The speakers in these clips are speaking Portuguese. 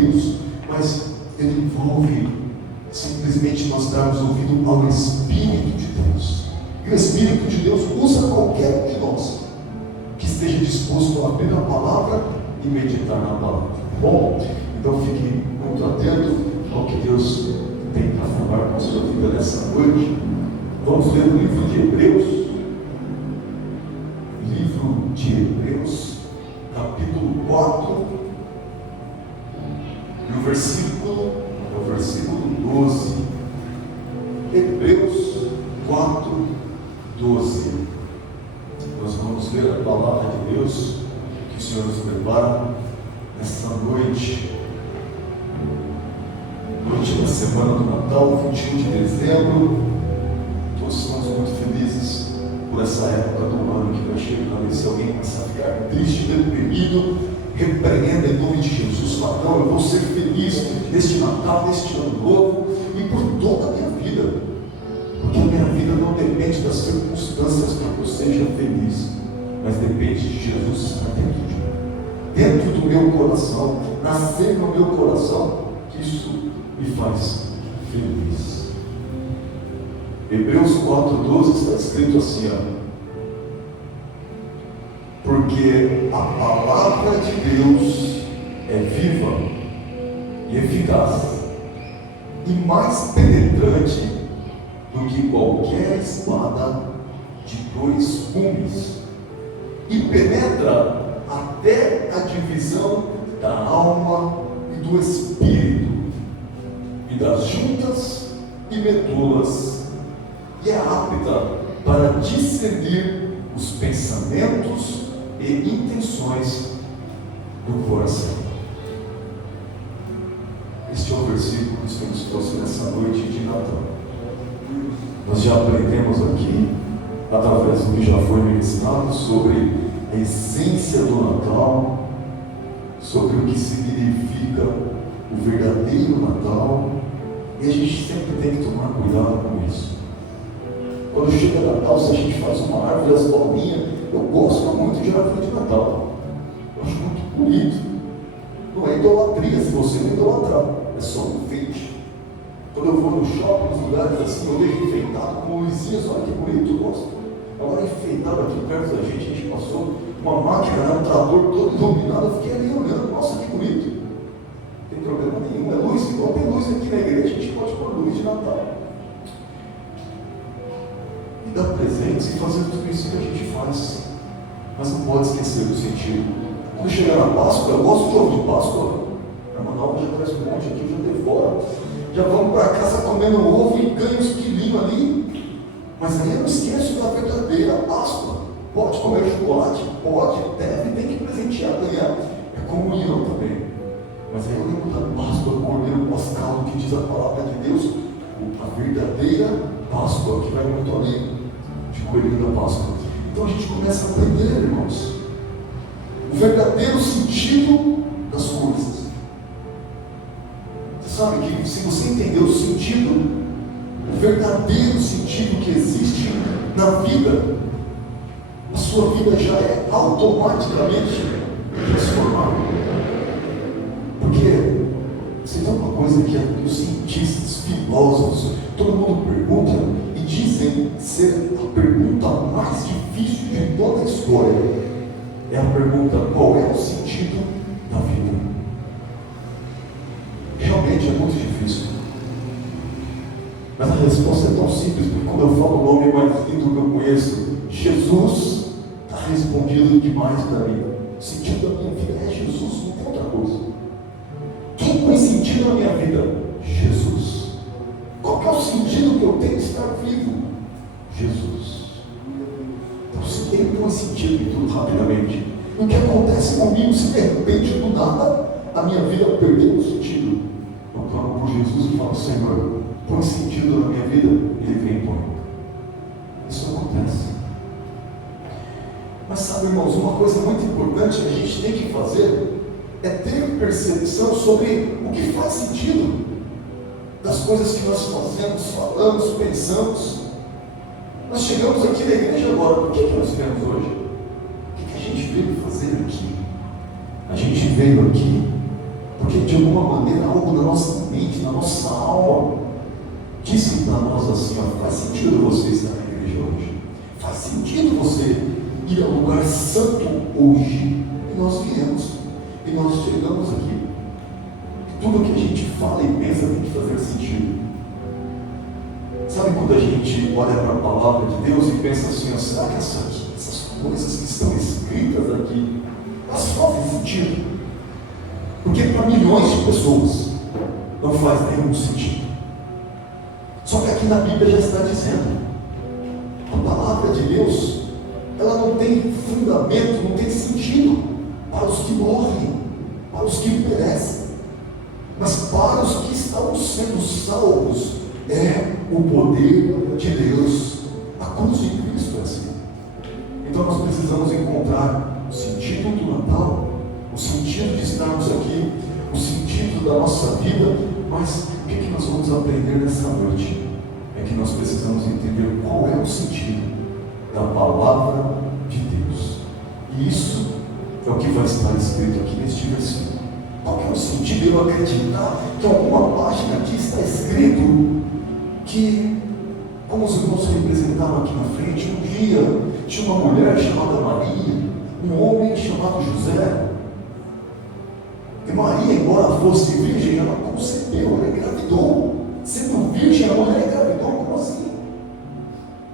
Deus, mas ele envolve simplesmente nós darmos ouvido ao Espírito de Deus. E o Espírito de Deus usa qualquer um de nós que esteja disposto a abrir a palavra e meditar na palavra. Bom, então fique muito atento ao que Deus tem para falar com a sua vida nessa noite. Vamos ler o livro de Hebreus. Livro de Hebreus, capítulo 4, e o versículo 12. Hebreus 4, 12. Nós vamos ver a palavra de Deus que o Senhor nos prepara nesta noite. Noite da semana do Natal, 21 de dezembro. Todos somos muito felizes por essa época do ano que vai chegando. E se alguém começar a ficar triste, deprimido, repreenda em nome de Jesus. Fala, não, eu vou ser feliz neste Natal, neste ano novo e por toda a minha vida, porque a minha vida não depende das circunstâncias para que eu seja feliz, mas depende de Jesus estar dentro do meu coração, nascer no meu coração, que isso me faz feliz. Hebreus 4,12 está escrito assim, porque a palavra de Deus é viva e eficaz e mais penetrante do que qualquer espada de 2 gumes, e penetra até a divisão da alma e do espírito e das juntas e medulas, e é apta para discernir os pensamentos e intenções do coração. Este é o versículo que o Senhor nos trouxe nessa noite de Natal. Nós já aprendemos aqui, através do que já foi ministrado, sobre a essência do Natal, sobre o que significa o verdadeiro Natal, e a gente sempre tem que tomar cuidado com isso. Quando chega Natal, se a gente faz uma árvore, as bolinhas, eu gosto muito de árvore de Natal, eu acho muito bonito. Não é idolatria se você não idolatrar, é só um enfeite. Quando eu vou no shopping, nos lugares assim, eu vejo enfeitado com luzinhas, olha que bonito, eu gosto. Agora enfeitado aqui perto da gente, a gente passou uma máquina, um trator todo iluminado, eu fiquei ali olhando, nossa que bonito. Não tem problema nenhum, é luz, igual tem luz aqui na igreja, a gente pode pôr luz de Natal. E dar presentes e fazer tudo isso que a gente faz. Mas não pode esquecer do sentido. Quando chegar na Páscoa, eu gosto de ovo de Páscoa. A Manaus já traz um monte aqui, eu já devoro. Já vamos para casa comendo ovo e ganha uns quilinhos ali. Mas aí eu não esqueço da verdadeira Páscoa. Pode comer chocolate? Pode, deve, tem que presentear, ganhar. É comunhão também. Mas aí eu lembro da Páscoa, do Cordeiro Pascal, que diz a palavra de Deus, a verdadeira Páscoa, que vai muito além de coelhinho da Páscoa. Então a gente começa a aprender, irmãos, o verdadeiro sentido das coisas. Você sabe que se você entender o sentido, o verdadeiro sentido que existe na vida, a sua vida já é automaticamente transformada. Porque você tem uma coisa que os cientistas, filósofos, todo mundo pergunta e dizem ser a pergunta mais difícil de toda a história. É a pergunta: qual é o sentido da vida? Realmente é muito difícil. Mas a resposta é tão simples, porque quando eu falo o nome mais lindo que eu conheço, Jesus, está respondido demais para mim. O sentido da minha vida é Jesus, não tem outra coisa. Quem põe sentido na minha vida? Jesus. Qual que é o sentido que eu tenho de estar vivo? Jesus. Então, se ele põe sentido em tudo rapidamente, o que acontece comigo se de repente, do nada, a minha vida perdeu o sentido? Eu clamo por Jesus e falo: Senhor, põe sentido na minha vida. Ele vem e põe. Isso acontece. Mas sabe, irmãos, uma coisa muito importante que a gente tem que fazer é ter percepção sobre o que faz sentido das coisas que nós fazemos, falamos, pensamos. Nós chegamos aqui na igreja agora, por que nós viemos hoje? O que a gente veio fazer aqui? A gente veio aqui porque de alguma maneira algo na nossa mente, na nossa alma, disse para nós assim: ó, faz sentido você estar na igreja hoje, faz sentido você ir ao lugar santo hoje. E nós viemos, e nós chegamos aqui. E tudo que a gente fala e pensa tem que fazer sentido. Sabe quando a gente olha para a palavra de Deus e pensa assim: ó, será que essas coisas que estão escritas aqui, elas fazem sentido? Porque para milhões de pessoas não faz nenhum sentido. Só que aqui na Bíblia já está dizendo, a palavra de Deus, ela não tem fundamento, não tem sentido para os que morrem, para os que perecem, mas para os que estão sendo salvos é o poder de Deus. A cruz de Cristo é assim. Então nós precisamos encontrar o sentido do Natal, o sentido de estarmos aqui, o sentido da nossa vida. Mas o que nós vamos aprender nessa noite? É que nós precisamos entender qual é o sentido da palavra de Deus. E isso é o que vai estar escrito aqui neste versículo. Qual é o sentido de eu acreditar que alguma página aqui está escrito que, como os irmãos representaram aqui na frente, um dia tinha uma mulher chamada Maria, um homem chamado José. E Maria, embora fosse virgem, ela concebeu, ela engravidou. Sendo virgem, a mulher engravidou, como assim?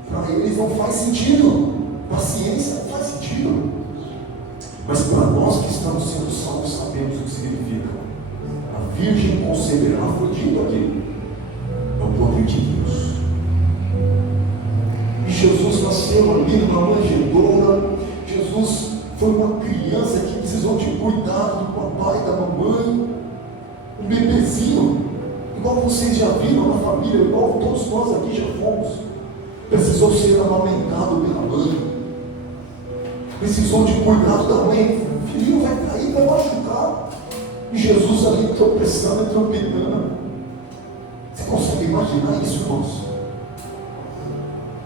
Para eles não faz sentido. Para a ciência não faz sentido. Mas para nós que estamos sendo salvos, sabemos o que significa. A virgem conceberá, foi dito aqui. É o poder de Deus. E Jesus nasceu ali numa manjedoura. Jesus foi uma criança que precisou de cuidado do papai e da mamãe. Um bebezinho, igual vocês já viram na família, igual todos nós aqui já fomos. Precisou ser amamentado pela mãe. Precisou de cuidado da mãe. O filhinho vai cair, vai machucar. E Jesus ali tropeçando e tropeçando. Você consegue imaginar isso, irmãos?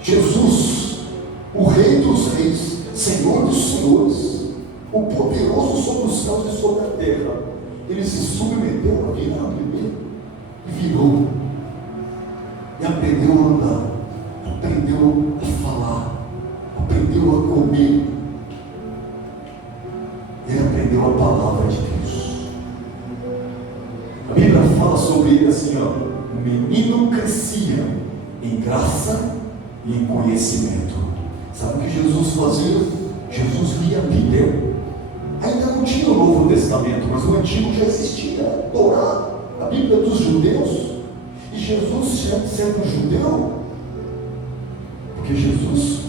Jesus, o Rei dos Reis, Senhor dos Senhores, o poderoso sobre os céus e sobre a terra, ele se submeteu a virar um bebê e virou. E aprendeu a andar, aprendeu a falar, aprendeu a comer. Ele aprendeu a palavra de Deus. A Bíblia fala sobre ele assim, ó: o menino crescia em graça e em conhecimento. Sabe o que Jesus fazia? Jesus lia a Bíblia. Ainda não tinha o Novo Testamento, mas o Antigo já existia, a Torá, a Bíblia dos judeus. E Jesus, sendo judeu, porque Jesus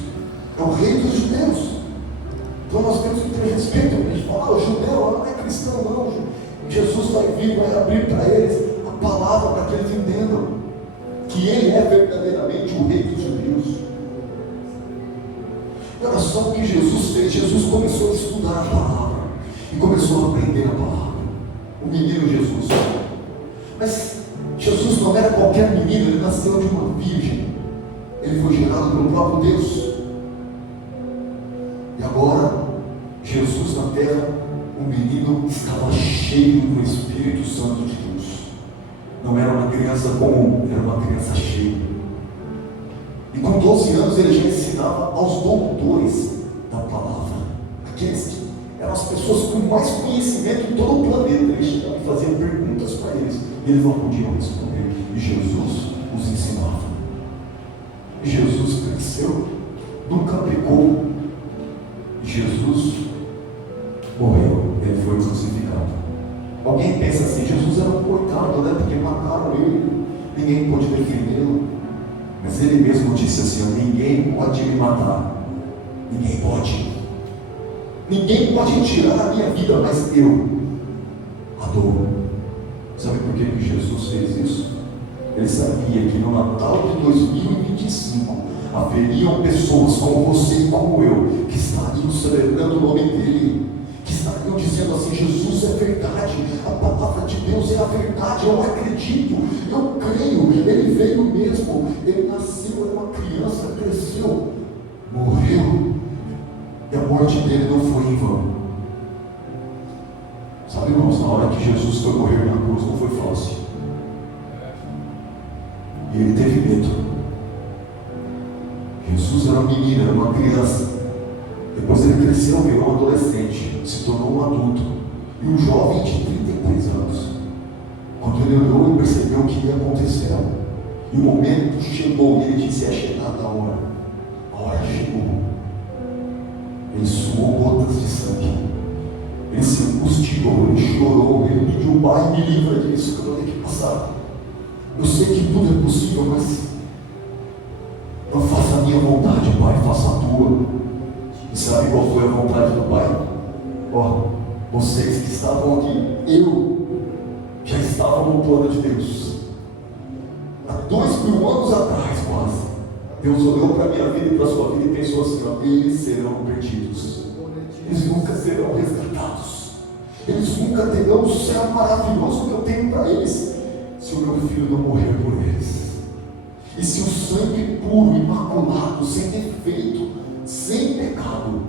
é o Rei dos judeus, então nós temos que ter respeito. A gente fala: o judeu não é cristão, não. Jesus vai vir, vai abrir para eles a palavra, para que eles entendam que ele é verdadeiramente o Rei dos judeus. E olha só o que Jesus fez. Jesus começou a estudar a palavra e começou a aprender a palavra. O menino Jesus. Mas Jesus não era qualquer menino, ele nasceu de uma virgem. Ele foi gerado pelo próprio Deus. E agora, Jesus na terra, o menino estava cheio do Espírito Santo de Deus. Não era uma criança comum, era uma criança cheia. E com 12 anos ele já ensinava aos doutores da palavra, aqueles que eram as pessoas com mais conhecimento em todo o planeta. Ele chegava e fazia perguntas para eles, e eles não podiam responder, e Jesus os ensinava. E Jesus cresceu, nunca pecou, e Jesus morreu, ele foi crucificado. Alguém pensa assim: Jesus era um coitado, né? Porque mataram ele, ninguém pôde defendê-lo. Mas ele mesmo disse assim: ninguém pode me matar, ninguém pode. Ninguém pode tirar a minha vida, mas eu a dou. Sabe por que Jesus fez isso? Ele sabia que no Natal de 2025 haveriam pessoas como você e como eu, que estariam celebrando o nome dele, que estariam dizendo assim: Jesus é verdade, a palavra de Deus é a verdade, eu acredito, eu creio, ele veio mesmo, ele nasceu, era uma criança, cresceu, morreu, e a morte dele não foi em vão. Sabe, irmãos, na hora que Jesus foi morrer na cruz, não foi fácil. E ele teve medo. Jesus era um menino, era uma criança. Depois ele cresceu, virou um adolescente, se tornou um adulto. E um jovem de 33 anos. Quando ele olhou e percebeu o que ia acontecer, e o momento chegou, e ele disse: é chegada a hora. A hora chegou. Ele suou gotas de sangue. Ele se angustiou, ele chorou, ele pediu: Pai, me livra disso que eu vou ter que passar. Eu sei que tudo é possível, mas não faça a minha vontade, Pai, faça a tua. E sabe qual foi a vontade do Pai? Vocês que estavam aqui, eu já estava no plano de Deus. Há 2000 anos atrás, quase, Deus olhou para a minha vida e para a sua vida e pensou assim: eles serão perdidos, eles nunca serão resgatados, eles nunca terão o céu maravilhoso que eu tenho para eles, se o meu filho não morrer por eles. E se o sangue puro, imaculado, sem defeito, sem pecado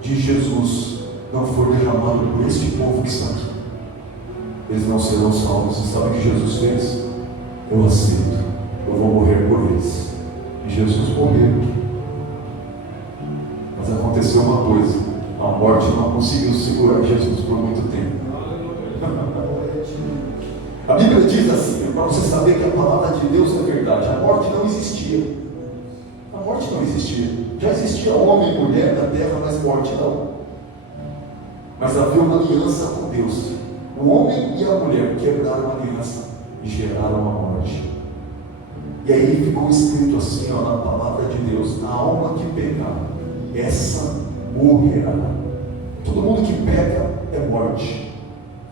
de Jesus não for derramado por este povo que está aqui, eles não serão salvos. E sabe o que Jesus fez? Eu aceito, eu vou morrer por eles. E Jesus morreu. Mas aconteceu uma coisa: a morte não conseguiu segurar Jesus por muito tempo. A Bíblia diz assim, para você saber que a palavra de Deus é verdade: a morte não existia. A morte não existia. Já existia homem e mulher na terra, mas morte não. Mas havia uma aliança com Deus. O homem e a mulher quebraram a aliança e geraram a morte. E aí ficou escrito assim, na palavra de Deus: a alma que pecar, essa morrerá. Todo mundo que peca é morte.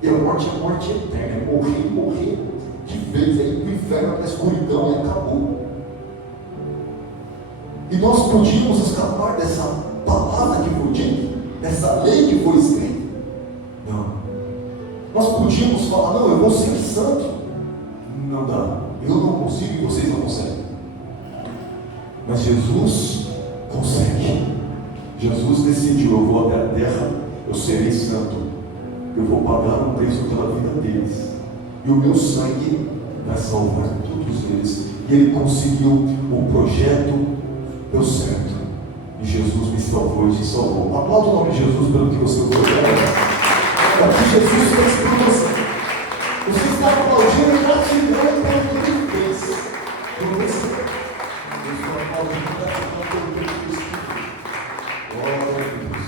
E a morte é morte eterna, é morrer de vez, aí do inferno para a escuridão e acabou. E nós podíamos escapar dessa palavra que foi dita, dessa lei que foi escrita? Não. Nós podíamos falar: não, eu vou ser santo. Não dá. Eu não consigo e vocês não conseguem. Mas Jesus consegue. Jesus decidiu: eu vou até a terra, eu serei santo, eu vou pagar um preço pela vida deles, e o meu sangue vai salvar todos eles. E ele conseguiu. O projeto deu certo, e Jesus me salvou e te salvou. Aplauda o nome de Jesus pelo que você foi. É o que Jesus fez por você. Você está aplaudindo e gratidão pelo que ele fez por você. Deus está aplaudindo e gratidão pelo que ele fez. Glória a Deus.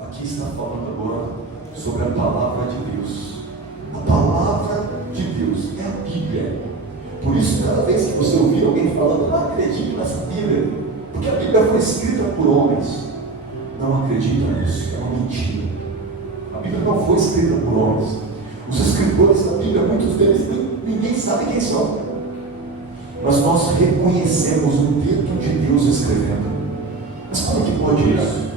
Aqui está falando agora sobre a palavra de Deus. A palavra de Deus é a Bíblia. Por isso, cada vez que você ouvir alguém falando: não acredite nessa Bíblia, porque a Bíblia foi escrita por homens, não acredita nisso, é uma mentira. A Bíblia não foi escrita por homens. Os escritores da Bíblia, muitos deles, ninguém sabe quem são. Mas nós reconhecemos o dedo de Deus escrevendo. Mas como que pode isso?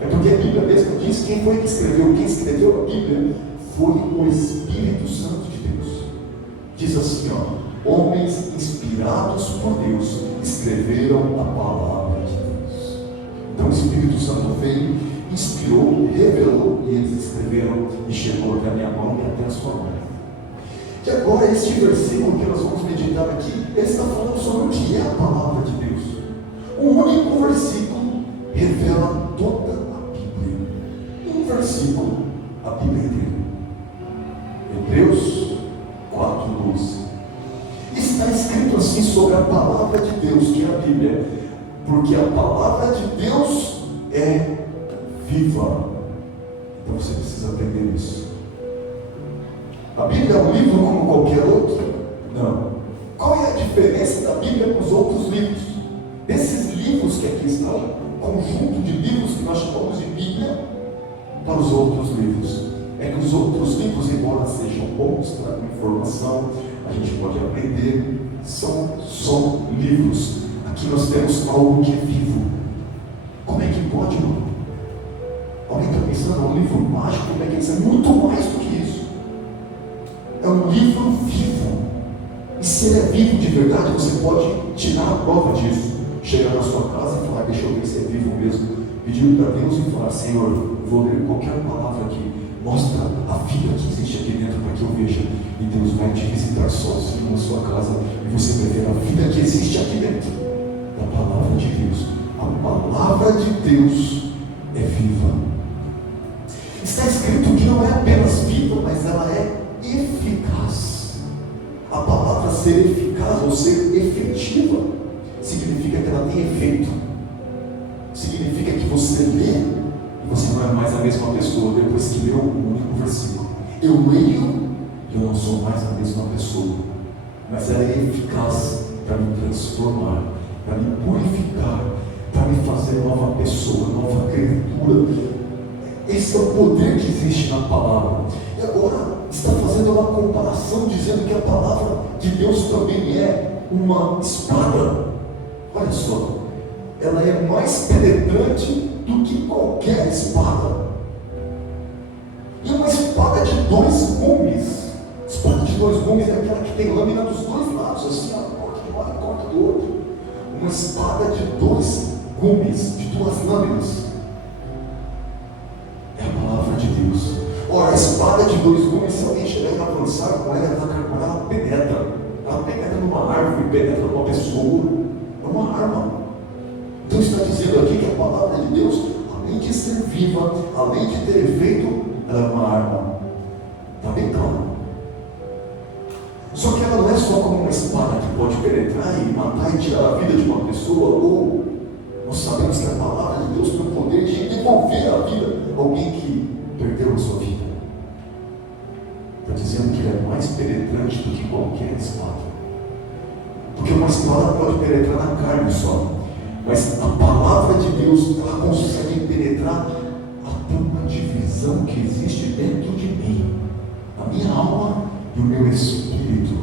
É porque a Bíblia mesmo diz quem foi que escreveu. Quem escreveu a Bíblia foi o Espírito Santo de Deus. Diz assim, homens inspirados por Deus escreveram a palavra de Deus. Então o Espírito Santo veio, inspirou, revelou, e eles escreveram, e chegou até a minha mão e até a sua mão. E agora este versículo que nós vamos meditar aqui, ele está falando sobre o que é a palavra de Deus. Um único versículo revela toda a Bíblia. Um versículo, a Bíblia inteira. Hebreus 4:12. Está escrito assim sobre a palavra de Deus, que é a Bíblia: porque a palavra de Deus é viva. Então você precisa aprender isso. A Bíblia é um livro como qualquer outro? Não. Qual é a diferença da Bíblia para os outros livros? Desses livros que aqui estão, conjunto de livros que nós chamamos de Bíblia, para os outros livros. É que os outros livros, embora sejam bons, tragam informação, a gente pode aprender, são só livros. Aqui nós temos algo que é vivo. Como é que pode, irmão? Alguém está pensando, é um livro mágico? Como é que é isso? É muito mais do que isso. É um livro vivo. E se ele é vivo de verdade, você pode tirar a prova disso. Chegar na sua casa e falar: deixa eu ver se é vivo mesmo. pedir para Deus e falar: Senhor, eu vou ler qualquer palavra que mostra a vida que existe aqui dentro para que eu veja. E Deus vai te visitar sozinho na sua casa e você vai ver a vida que existe aqui dentro da palavra de Deus. A palavra de Deus é viva. Está escrito que não é apenas viva, mas ela é eficaz. A palavra ser eficaz ou ser efetiva significa que ela tem efeito. Significa que você lê e você não é mais a mesma pessoa depois que leu um único versículo. Eu leio e eu não sou mais a mesma pessoa, mas ela é eficaz para me transformar, para me purificar, para me fazer nova pessoa, nova criatura. Esse é o poder que existe na palavra. E agora está fazendo uma comparação, dizendo que a palavra de Deus também é uma espada. Olha só, ela é mais penetrante do que qualquer espada. E uma espada de 2 gumes. Espada de 2 gumes é aquela que tem lâmina dos 2 lados, assim, corta de um lado e corta do outro. Uma espada de 2 gumes, de 2 lâminas. É a palavra de Deus. Ora, a espada de 2 gumes, se alguém chegar e avançar com ela, ela penetra. Ela penetra numa árvore, penetra numa pessoa. É uma arma. Então está dizendo aqui que a palavra de Deus, além de ser viva, além de ter efeito, ela é uma arma. Está bem claro. Só que ela não é só como uma espada que pode penetrar e matar e tirar a vida de uma pessoa, ou nós sabemos que a palavra de Deus tem o poder de devolver a vida a alguém que perdeu a sua vida. Está dizendo que ela é mais penetrante do que qualquer espada. Porque uma espada pode penetrar na carne só, mas a palavra de Deus, ela consegue penetrar até uma divisão que existe dentro de mim, a minha alma e o meu espírito.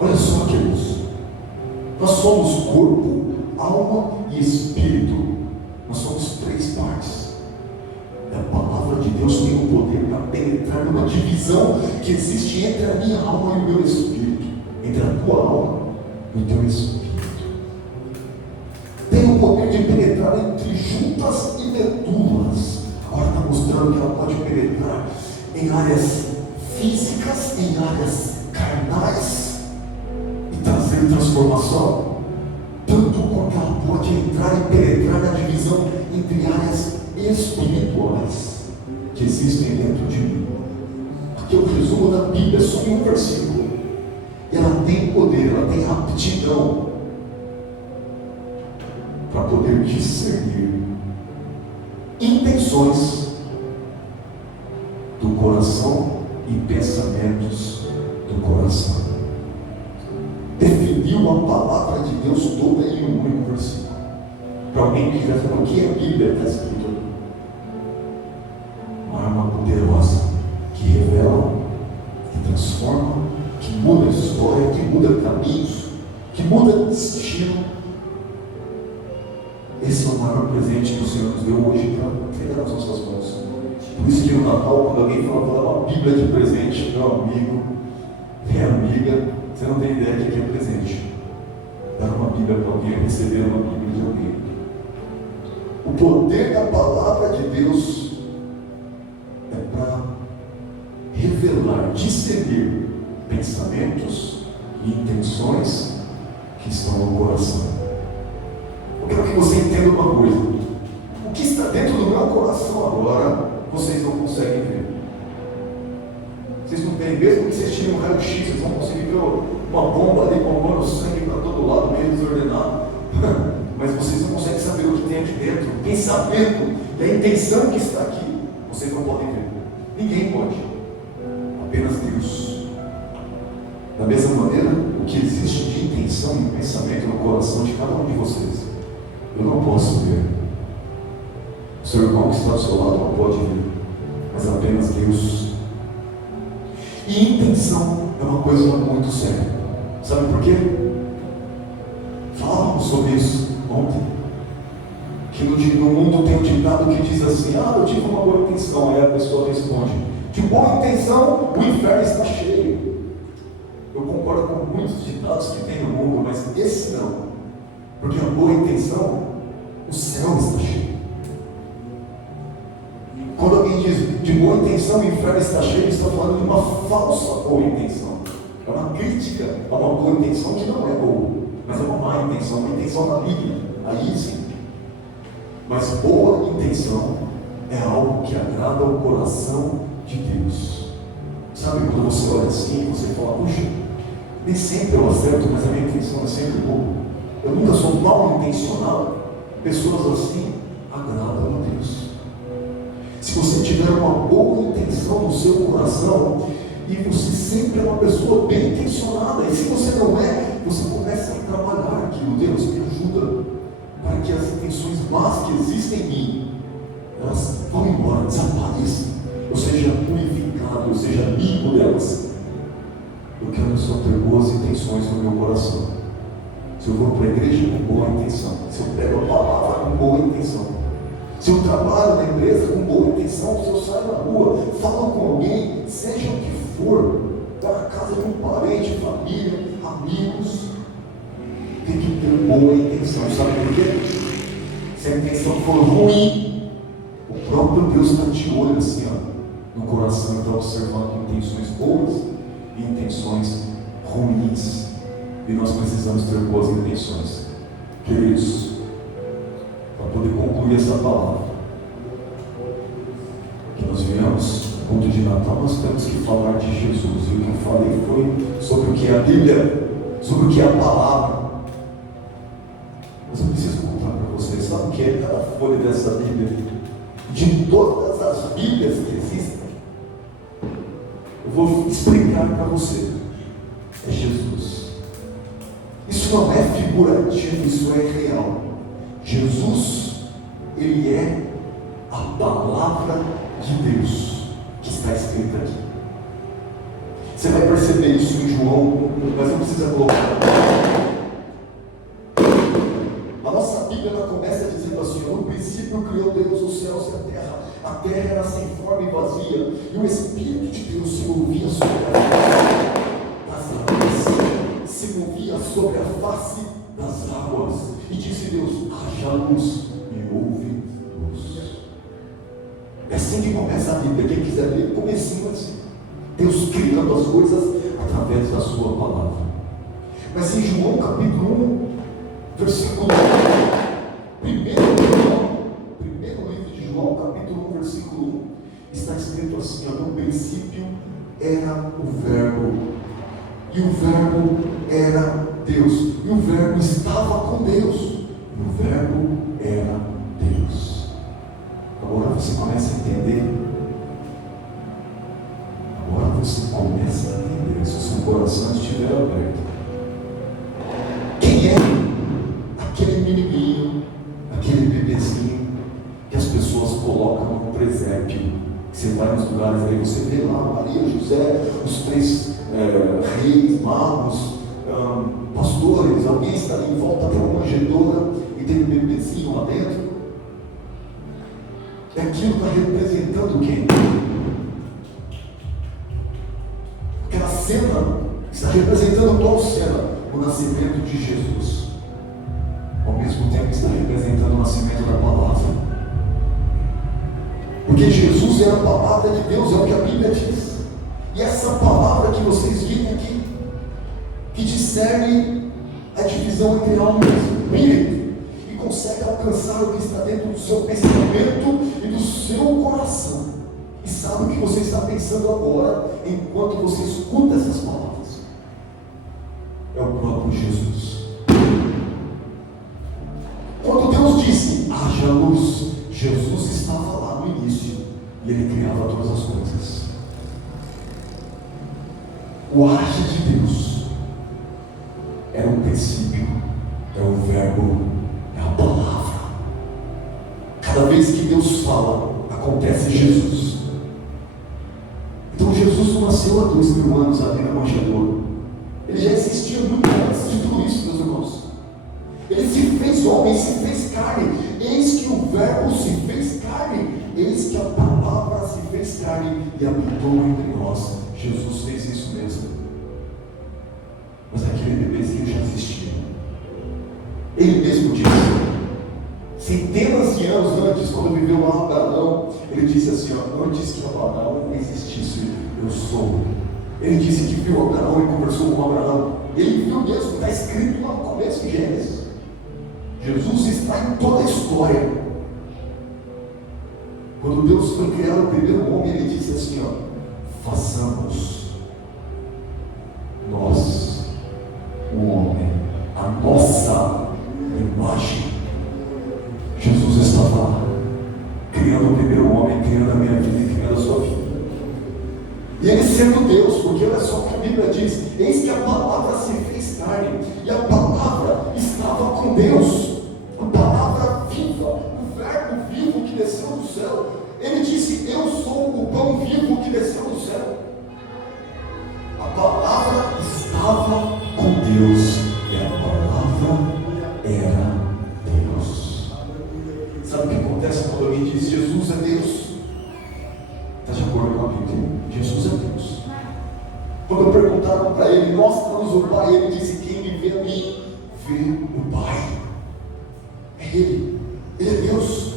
Olha só, queridos, nós somos corpo, alma e espírito. Nós somos 3 partes. E a palavra de Deus tem o poder para penetrar numa divisão que existe entre a minha alma e o meu espírito, entre a tua alma e o teu espírito. Tem o poder de penetrar entre juntas e medulas. Agora está mostrando que ela pode penetrar em áreas físicas, em áreas carnais e trazer transformação. Tanto quanto ela pode entrar e penetrar na divisão entre áreas espirituais que existem dentro de mim. Aqui é o resumo da Bíblia, só em um versículo. E ela tem poder, ela tem aptidão para poder discernir intenções do coração e pensamentos do coração. Definiu a palavra de Deus toda em um único versículo. Para alguém que quiser saber o que é a Bíblia, está escrito ali. Uma arma poderosa que revela, que transforma, que muda a história, que muda caminhos, que muda destino. Esse é o maior presente que o Senhor nos deu hoje para entregar nas nossas mãos. Por isso que no Natal, quando alguém fala uma Bíblia de presente, meu amigo, minha amiga, você não tem ideia de que é presente. Dar uma Bíblia para alguém, receber uma Bíblia de alguém. O poder da palavra de Deus é para revelar, discernir pensamentos e intenções que estão no coração. Eu quero que você entenda uma coisa. O que está dentro do meu coração agora, vocês não conseguem ver. Vocês não têm, mesmo que vocês tirem um raio-x, vocês vão conseguir ver uma bomba ali bombando sangue para todo lado, meio desordenado. Mas vocês não conseguem saber o que tem aqui dentro. O pensamento e a intenção que está aqui, vocês não podem ver. Ninguém pode. Apenas Deus. Da mesma maneira, o que existe de intenção e pensamento no coração de cada um de vocês, eu não posso ver. O seu irmão que está do seu lado não pode ver, mas apenas Deus. E intenção é uma coisa muito séria. Sabe por quê? Falávamos sobre isso ontem. Que no mundo tem um ditado que diz assim: eu tive uma boa intenção. Aí a pessoa responde: de boa intenção o inferno está cheio. Eu concordo com muitos ditados que tem no mundo, mas esse não. Porque a boa intenção, o céu está cheio. Quando alguém diz de boa intenção, o inferno está cheio, está falando de uma falsa boa intenção. É uma crítica a uma boa intenção que não é boa, mas é uma má intenção, uma intenção maligna. Aí sim. Mas boa intenção é algo que agrada ao coração de Deus. Sabe quando você olha assim, você fala, puxa, nem sempre eu acerto, mas a minha intenção é sempre boa. Eu nunca sou mal intencionado. Pessoas assim agradam a Deus. Se você tiver uma boa intenção no seu coração, e você sempre é uma pessoa bem intencionada, e se você não é, você começa a trabalhar aquilo. Deus me ajuda para que as intenções más que existem em mim, elas vão embora, desapareçam, eu seja purificado, eu seja amigo delas. Eu quero só ter boas intenções no meu coração. Se eu vou para a igreja com boa intenção, se eu pego a palavra com boa intenção, se eu trabalho na empresa com boa intenção, se eu saio na rua, falo com alguém, seja o que for, está na casa de um parente, família, amigos, tem que ter boa intenção. Sabe por quê? Se a intenção for ruim, o próprio Deus está de olho assim, ó, no coração, está observando intenções boas e intenções ruins. E nós precisamos ter boas intenções. Queridos, para poder concluir essa palavra que nós viemos no culto de Natal, nós temos que falar de Jesus. E o que eu falei foi sobre o que é a Bíblia, sobre o que é a palavra. Mas eu preciso contar para vocês, sabe o que é cada folha dessa Bíblia? De todas as Bíblias que existem, eu vou explicar para você. É Jesus. Isso não é figurativo, isso é real. Jesus, Ele é a palavra de Deus que está escrita aqui. Você vai perceber isso em João, mas não precisa colocar. A nossa Bíblia ela começa dizendo assim: no princípio criou Deus os céus e a terra era sem forma e vazia, e o Espírito de Deus se movia sobre a face das águas, se movia sobre a face das águas, e disse Deus: haja luz, e houve luz. É assim que começa a Bíblia. Quem quiser ler, comecinho assim, Deus criando as coisas através da sua palavra. Mas em João capítulo 1, versículo 1, primeiro livro de João, capítulo 1, versículo 1, está escrito assim: no princípio era o Verbo, e o Verbo era Deus, e o Verbo estava com Deus, e o Verbo era Deus. Agora você começa a entender. Agora você começa a entender, se o seu coração estiver aberto. Quem é aquele menininho, aquele bebezinho que as pessoas colocam no presépio? Você vai nos lugares aí, você vê lá Maria, José, os três reis, magos, pastores, alguém está ali em volta, tem uma manjedoura e tem um bebezinho lá dentro. Aquilo está representando quem? Aquela cena está representando qual cena? O nascimento de Jesus. Ao mesmo tempo está representando o nascimento da palavra. Porque Jesus é a palavra de Deus, é o que a Bíblia diz. E essa palavra que vocês viram aqui, que discerne a divisão entre alma e espírito, e consegue alcançar o que está dentro do seu pensamento e do seu coração, e sabe o que você está pensando agora, enquanto você escuta essas palavras. É o próprio Jesus. Quando Deus disse, haja luz, Jesus estava lá no início, e Ele criava todas as coisas. O haja de Deus era o princípio, é o verbo, é a palavra. Cada vez que Deus fala, acontece Jesus. Então Jesus não nasceu há 2000 anos ali na manjedoura. Ele já existia muito antes de tudo isso, meus irmãos. Ele se fez homem, se fez carne. Eis que o verbo se fez carne. Eis que a palavra se fez carne e habitou entre nós. Jesus fez isso mesmo. Mas aquele bebezinho já existia. Ele mesmo disse, centenas de anos antes, quando viveu lá Abraão, Ele disse assim, ó, antes que Abraão existisse, eu sou. Ele disse que viu Abraão e conversou com Abraão. Ele viu mesmo, está escrito lá no começo de Gênesis. Jesus está em toda a história. Quando Deus foi criar o primeiro homem, Ele disse assim, ó, façamos nós, o homem, a nossa imagem. Jesus estava lá, criando o primeiro homem, criando a minha vida e criando a sua vida. E Ele sendo Deus, porque olha só o que a Bíblia diz: eis que a palavra se fez carne, e a palavra estava com Deus, a palavra viva, o verbo vivo que desceu do céu. Ele disse: eu sou o pão vivo que desceu do céu. A palavra estava com Deus, e a palavra era Deus. Sabe o que acontece quando alguém diz Jesus é Deus? Está de acordo com a Bíblia? Jesus é Deus. Quando perguntaram para ele, mostra-nos o Pai, ele disse: quem me vê a mim, vê o Pai. É Ele é Deus.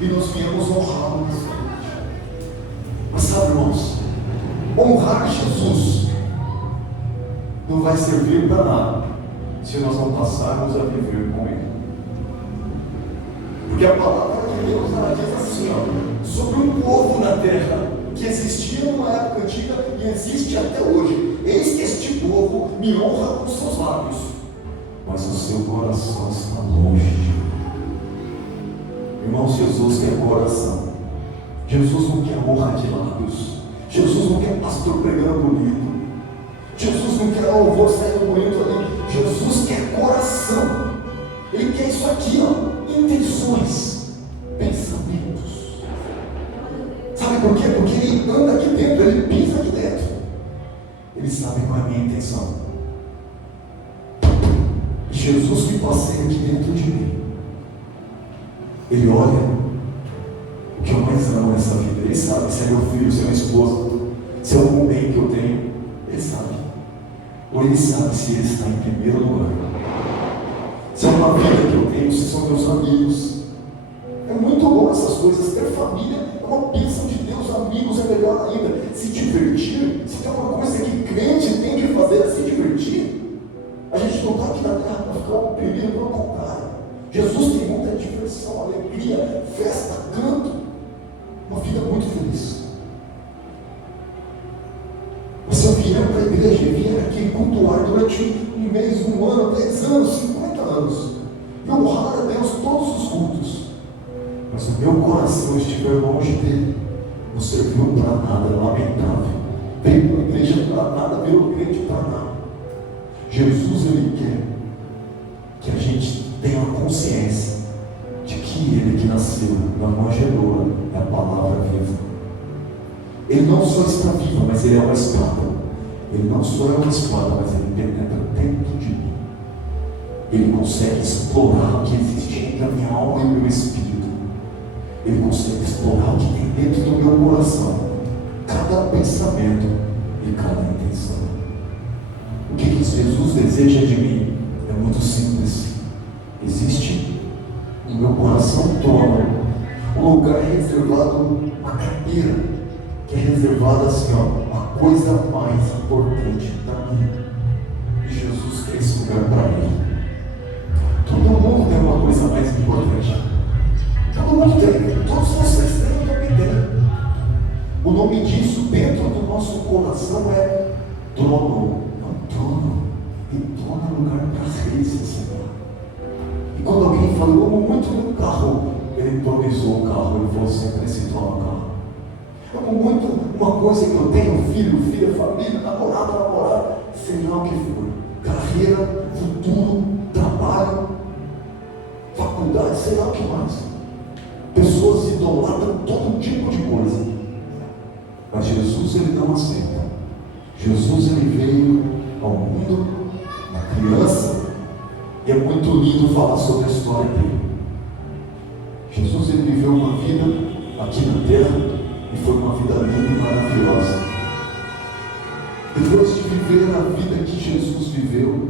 E nós viemos honrá-lo nessa noite. Mas sabe, irmãos, honrar Jesus não vai servir para nada se nós não passarmos a viver com Ele. Porque a palavra de Deus, ela diz assim, ó, sobre um povo na terra que existia numa época antiga e existe até hoje: eis que este povo me honra com seus lábios, mas o seu coração está longe de mim. Irmãos, Jesus quer coração. Jesus não quer honra de lábios. Jesus não quer pastor pregando bonito. Jesus não quer louvor saindo bonito ali. Jesus quer coração. Ele quer isso aqui, ó, intenções, pensamentos. Sabe por quê? Porque Ele anda aqui dentro, Ele pisa aqui dentro. Ele sabe qual é a minha intenção. Jesus que passeia aqui dentro de mim, Ele olha o que eu mais amo nessa vida. Ele sabe se é meu filho, se é minha esposa, se é algum bem que eu tenho. Ele sabe. Ou Ele sabe se Ele está em primeiro lugar. Se é uma vida que eu tenho, se são meus amigos. É muito bom essas coisas. Ter família é uma bênção de Deus. Amigos é melhor ainda. Se divertir, se tem uma coisa que crente tem que fazer, é se divertir. A gente não está aqui na terra para ficar oprimido, pelo contrário. Jesus tem muita diversão, alegria, festa, canto. Uma vida muito feliz. Mas se eu vier para a igreja e vier aqui cultuar durante um mês, um ano, 10 anos, 50 anos, e honrar a Deus todos os cultos, mas o meu coração estiver longe dele, não serviu para nada, é lamentável. Veio para a igreja para nada, veio crente para nada. Jesus, Ele quer que a gente tenha a consciência de que Ele que nasceu na manjedoura é a palavra viva. Ele não só está vivo, mas Ele é uma espada. Ele não só é uma espada, mas Ele penetra dentro de mim. Ele consegue explorar o que existe entre a minha alma e o meu espírito. Ele consegue explorar o que tem dentro do meu coração, cada pensamento e cada intenção. O que Jesus deseja de mim é muito simples. Existe no meu coração todo um lugar reservado, uma cadeira que é reservada assim, ó, a coisa mais importante para mim. E Jesus quer esse lugar para mim. Todo mundo tem uma coisa mais importante. Todo mundo tem. Todos vocês têm, eu também tenho. O nome disso dentro do nosso coração é trono. É um trono. E trono é lugar para reis, Senhor. E quando alguém fala, eu amo muito meu carro, ele improvisou o carro, ele falou sempre esse trono carro. Eu amo muito uma coisa que eu tenho, filho, filha, família, namorado, namorada, sei lá o que for. Carreira, futuro, trabalho, faculdade, sei lá o que mais. Pessoas idolatram todo tipo de coisa. Mas Jesus, Ele não aceita. Jesus, Ele veio ao mundo, uma criança, e é muito lindo falar sobre a história dele. Jesus, Ele viveu uma vida aqui na terra, e foi uma vida linda e maravilhosa. Depois de viver a vida que Jesus viveu,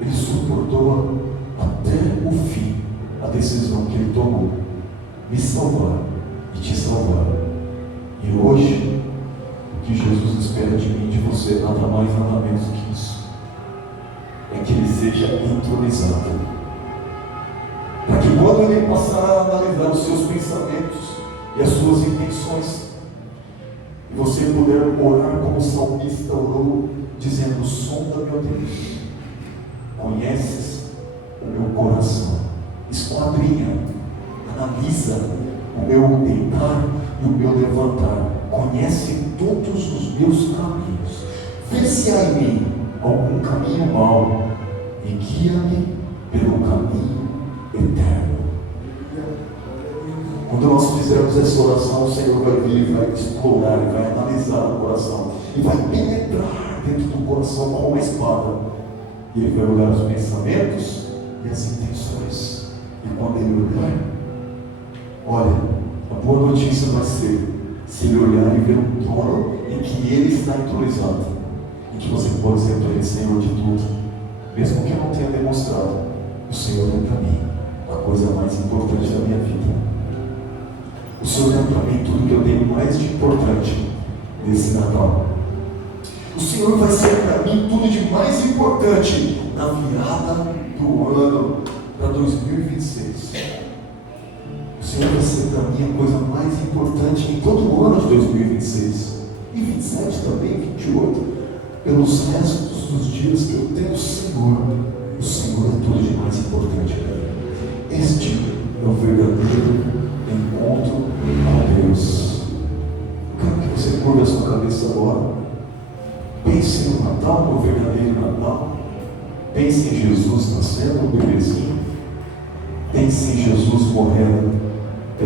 Ele suportou até o fim a decisão que Ele tomou: me salvar e te salvar. E hoje, o que Jesus espera de mim e de você, nada mais, nada menos do que isso, é que ele seja entronizado, para que quando ele passar a analisar os seus pensamentos e as suas intenções, e você puder orar como o salmista orou, dizendo: sonda, meu Deus, conheces o meu coração, esquadrinha, analisa o meu deitar e o meu levantar, conhece todos os meus caminhos, vê se há em mim algum caminho mau e guia-me pelo caminho eterno. Quando nós fizermos essa oração, o Senhor vai vir e vai explorar, e vai analisar o coração, e vai penetrar dentro do coração com uma espada, e ele vai olhar os pensamentos e as intenções. E quando ele olhar, olha, a boa notícia vai ser, se ele olhar e ver um trono em que ele está entronizado, em que você pode dizer para ele: Senhor de tudo, mesmo que eu não tenha demonstrado, o Senhor é para mim a coisa mais importante da minha vida. O Senhor é para mim tudo que eu tenho mais de importante nesse Natal. O Senhor vai ser para mim tudo de mais importante na virada do ano para 2026. O Senhor vai ser para mim a coisa mais importante em todo o ano de 2026. E 27 também, 28. Pelos restos dos dias que eu tenho, o Senhor é tudo de mais importante para mim. Este é o verdadeiro encontro com Deus. Eu quero que você curva a sua cabeça agora. Pense no Natal, no verdadeiro Natal. Pense em Jesus nascendo, um bebezinho. Pense em Jesus morrendo